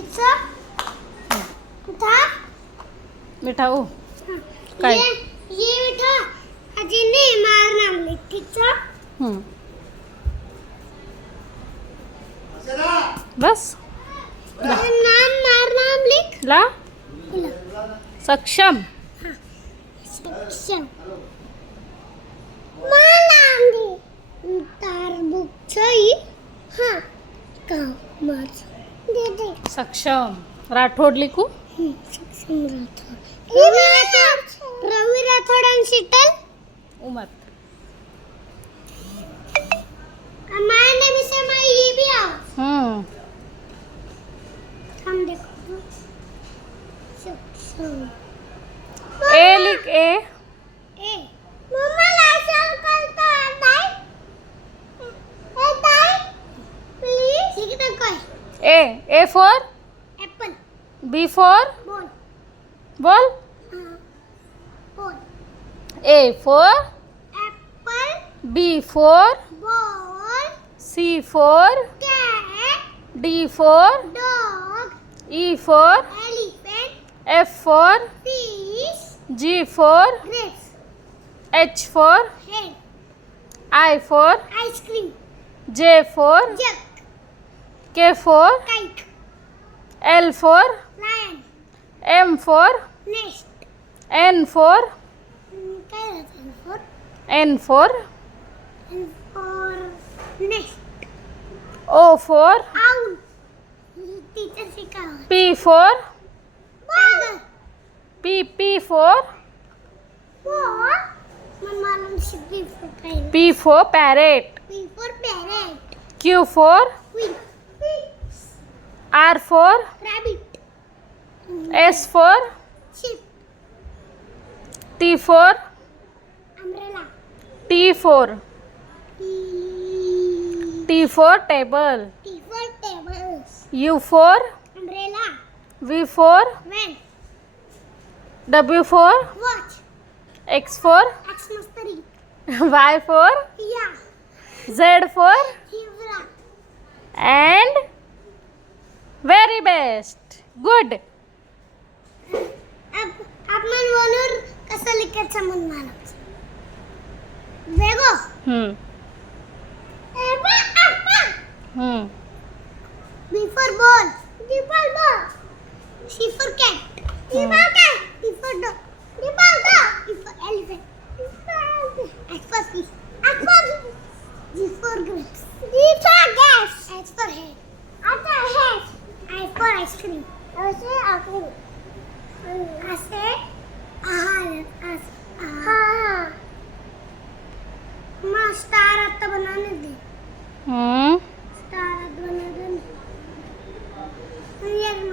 तिचं था मिठाऊ काय ये मिठा अजीने मार नाम लिख तिचं हम्म. बस नाम मार नाम लिख ला इला सक्षम सक्षम मार नाम दे तार बुक छई हाँ का मार दे दे सक्षम राठोड लिखू सक्षम राठोड रवी राठोड आणि Sheetal उमत My name is Emma Ibia. हम्म. हम देखो सक्षम ए लिख ए ए मम्मा लाइसन करता है ताई प्लीज ठीक है कोई A for apple B for बोल बोल हाँ बोल A for apple B for ball C for cat D for dog E for elephant F for fish G for grapes H for head I for ice cream J for jug K for kite L for lion M for nest N for काय राहतं for N for nest O for owl teacher शिकावं P for tiger P for for मम्मा शिपी for tiger P for parrot P for parrot Q for queen R for rabbit S for ship T for umbrella T for T T for table for tables U for umbrella V for van W for watch X for X मस्तरी Y for या Z for हिवरा and very best good अब आपण वनूर कसं लिखायचं म्हणून मला वेगो hmm एबा आपा hmm B for ball D for ball C for cat D for cat D for dog D for dog E for elephant H for fish H for G for grapes G for gas H for head H for head I for ice cream असे आखरी असे आहार हा मग star आता बनाने दे